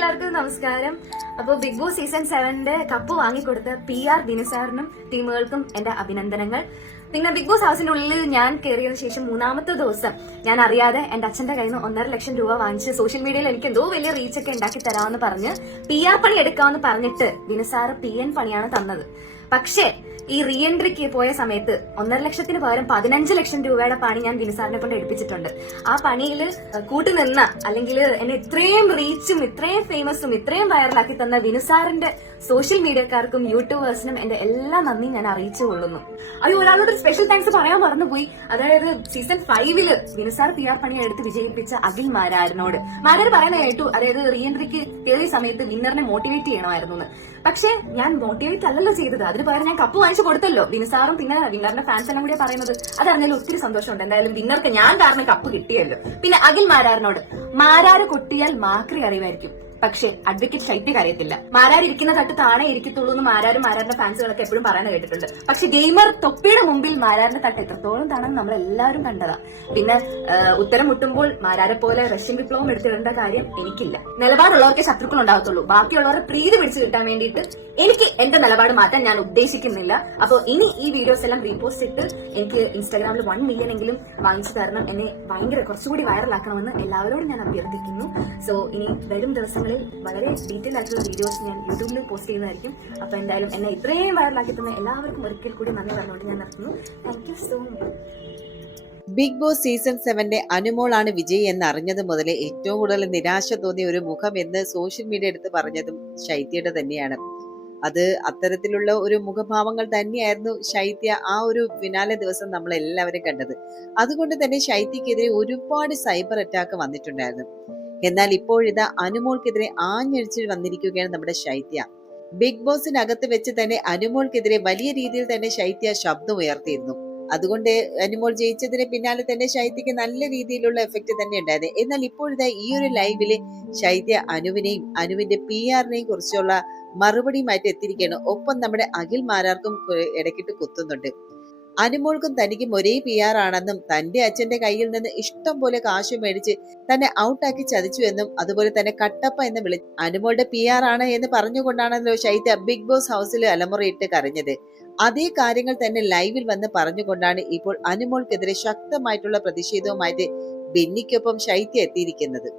എല്ലാവർക്കും നമസ്കാരം. അപ്പോൾ ബിഗ് ബോസ് സീസൺ 7 കപ്പ് വാങ്ങിക്കൊടുത്ത PR ദിനസാറിനും ടീമുകൾക്കും എന്റെ അഭിനന്ദനങ്ങൾ. പിന്നെ ബിഗ് ബോസ് ഹൗസിന്റെ ഉള്ളിൽ ഞാൻ കയറിയതിനു ശേഷം 3-ാമത്തെ ദിവസം ഞാൻ അറിയാതെ എന്റെ അച്ഛന്റെ കയ്യിൽ നിന്ന് 1.5 ലക്ഷം രൂപ വാങ്ങിച്ച് സോഷ്യൽ മീഡിയയിൽ എനിക്ക് എന്തോ വലിയ റീച്ചൊക്കെ ഉണ്ടാക്കി തരാമെന്ന് പറഞ്ഞ് PR പണി എടുക്കാമെന്ന് പറഞ്ഞിട്ട് ദിനസാർ PN പണിയാണ് തന്നത്. പക്ഷേ ഈ റീ എൻട്രിക്ക് പോയ സമയത്ത് 1.5 ലക്ഷത്തിന് പകരം 15 ലക്ഷം രൂപയുടെ പണി ഞാൻ ദിനസാറിനെ കൊണ്ട് എടുപ്പിച്ചിട്ടുണ്ട്. ആ പണിയിൽ കൂട്ടുനിന്ന അല്ലെങ്കിൽ എന്നെ ഇത്രയും റീച്ചും ഇത്രയും ഫേമസും ഇത്രയും വൈറലാക്കി തന്ന ദിനസാറിന്റെ സോഷ്യൽ മീഡിയക്കാർക്കും യൂട്യൂബേഴ്സിനും എന്റെ എല്ലാ നന്ദി ഞാൻ അറിയിച്ചു കൊള്ളുന്നു. ഒരാളോട് സ്പെഷ്യൽ താങ്ക്സ് പറയാൻ മറന്നുപോയി. അതായത് സീസൺ 5 ദിനസാർ PR പണി എടുത്ത് വിജയിപ്പിച്ച അഖിൽ മാരാരിനോട്. മാരാർ പറയുന്ന കേട്ടു, അതായത് റീ എൻട്രിക്ക് കയറിയ സമയത്ത് വിന്നറിനെ മോട്ടിവേറ്റ് ചെയ്യണമായിരുന്നു എന്ന്. പക്ഷെ ഞാൻ മോട്ടിവേറ്റ് അല്ലല്ലോ ചെയ്തത്, അതിന് പകരം ഞാൻ കപ്പ് വാങ്ങിച്ചു കൊടുത്തല്ലോ. വിനസാറും പിന്നെ വിന്നറിന്റെ ഫാൻസ് എല്ലാം കൂടിയാ പറയുന്നത്. അതറിഞ്ഞാലും ഒത്തിരി സന്തോഷമുണ്ട്. എന്തായാലും വിന്നർക്ക് ഞാൻ കാരണം കപ്പ് കിട്ടിയല്ലോ. പിന്നെ അഖിൽ മാരാറിനോട്, മാരാറ് കൊട്ടിയാൽ മാക്രി അറിവായിരിക്കും, പക്ഷെ അഡ്വക്കേറ്റ് ശൈത്യ അറിയത്തില്ല. മാരാർ ഇരിക്കുന്ന തട്ട് താണേ ഇരിക്കത്തുള്ളൂ എന്ന് മാരാരും മാരാറിന്റെ ഫാൻസുകളൊക്കെ എപ്പോഴും പറയുന്നത് കേട്ടിട്ടുണ്ട്. പക്ഷെ ഗെയിമർ തൊപ്പിയുടെ മുമ്പിൽ മാരാറിന്റെ തട്ട് എത്രത്തോളം താണെന്ന് നമ്മൾ എല്ലാവരും കണ്ടതാ. പിന്നെ ഉത്തരം മുട്ടുമ്പോൾ മാരാരെ പോലെ റഷ്യൻ വിപ്ലവം എടുത്തിടേണ്ട കാര്യം എനിക്കില്ല. നിലപാടുള്ളവർക്ക് ശത്രുക്കൾ ഉണ്ടാകത്തുള്ളൂ. ബാക്കിയുള്ളവരെ പ്രീതി പിടിച്ചു കിട്ടാൻ വേണ്ടിയിട്ട് എനിക്ക് എന്റെ നിലപാട് മാറ്റാൻ ഞാൻ ഉദ്ദേശിക്കുന്നില്ല. അപ്പോൾ ഇനി ഈ വീഡിയോസ് എല്ലാം റീപോസ്റ്റ് ഇട്ട് എനിക്ക് ഇൻസ്റ്റാഗ്രാമിൽ 1 മില്യൺ എങ്കിലും വാങ്ങിച്ചു തരണം. എന്നെ ഭയങ്കര കുറച്ചുകൂടി വൈറലാക്കണമെന്ന് എല്ലാവരോടും ഞാൻ അഭ്യർത്ഥിക്കുന്നു. സോ ഇനി വരും ദിവസങ്ങളിൽ വളരെ ഡീറ്റെയിൽ ആയിട്ടുള്ള വീഡിയോസ് ഞാൻ യൂട്യൂബിൽ പോസ്റ്റ് ചെയ്യുന്നതായിരിക്കും. അപ്പൊ എന്തായാലും എന്നെ ഇത്രയും വൈറലാക്കി തന്ന എല്ലാവർക്കും ഒരിക്കൽ കൂടി നന്ദി പറഞ്ഞുകൊണ്ട് ഞാൻ നിർത്തുന്നു. Thank you so much. Bigg Boss season 7 അനുമോളാണ് വിജയി എന്ന് അറിഞ്ഞത് മുതലേ ഏറ്റവും കൂടുതൽ നിരാശ തോന്നിയ ഒരു മുഖം എന്ന് സോഷ്യൽ മീഡിയ എടുത്ത് പറഞ്ഞതും ശൈത്യയുടെ തന്നെയാണ്. അത് അത്തരത്തിലുള്ള ഒരു മുഖഭാവങ്ങൾ തന്നെയായിരുന്നു ശൈത്യ ആ ഒരു ഫിനാലെ ദിവസം നമ്മൾ എല്ലാവരും കണ്ടത്. അതുകൊണ്ട് തന്നെ ശൈത്യക്കെതിരെ ഒരുപാട് സൈബർ അറ്റാക്ക് വന്നിട്ടുണ്ടായിരുന്നു. എന്നാൽ ഇപ്പോഴിതാ അനുമോൾക്കെതിരെ ആഞ്ഞടിച്ച് വന്നിരിക്കുകയാണ് നമ്മുടെ ശൈത്യ. ബിഗ് ബോസിനകത്ത് വെച്ച് തന്നെ അനുമോൾക്കെതിരെ വലിയ രീതിയിൽ തന്നെ ശൈത്യ ശബ്ദം ഉയർത്തിയിരുന്നു. അതുകൊണ്ട് അനുമോൾ ജയിച്ചതിന് പിന്നാലെ തന്നെ ശൈത്യക്ക് നല്ല രീതിയിലുള്ള എഫക്ട് തന്നെ ഉണ്ടായത്. എന്നാൽ ഇപ്പോഴിതാ ഈ ഒരു ലൈവില് ശൈത്യ അനുവിനെയും അനുവിന്റെ PRനെയും കുറിച്ചുള്ള മറുപടിയുമായിട്ട് എത്തിയിരിക്കുകയാണ്. ഒപ്പം നമ്മുടെ അഖിൽ മാരാർക്കും ഇടയ്ക്കിട്ട് കുത്തുന്നുണ്ട്. അനുമോൾക്കും തനിക്കും ഒരേ PR ആണെന്നും തന്റെ അച്ഛന്റെ കയ്യിൽ നിന്ന് ഇഷ്ടം പോലെ കാശ് മേടിച്ച് തന്നെ ഔട്ടാക്കി ചതിച്ചു എന്നും അതുപോലെ തന്നെ കട്ടപ്പ എന്ന് വിളിച്ച് അനുമോളുടെ PR ആണ് എന്ന് പറഞ്ഞുകൊണ്ടാണല്ലോ ശൈത്യ ബിഗ് ബോസ് ഹൗസിൽ അലമുറയിട്ട് കരഞ്ഞത്. അതേ കാര്യങ്ങൾ തന്നെ ലൈവിൽ വന്ന് പറഞ്ഞുകൊണ്ടാണ് ഇപ്പോൾ അനുമോൾക്കെതിരെ ശക്തമായിട്ടുള്ള പ്രതിഷേധവുമായിട്ട് ബെന്നിക്കൊപ്പം ശൈത്യ എത്തിയിരിക്കുന്നത്.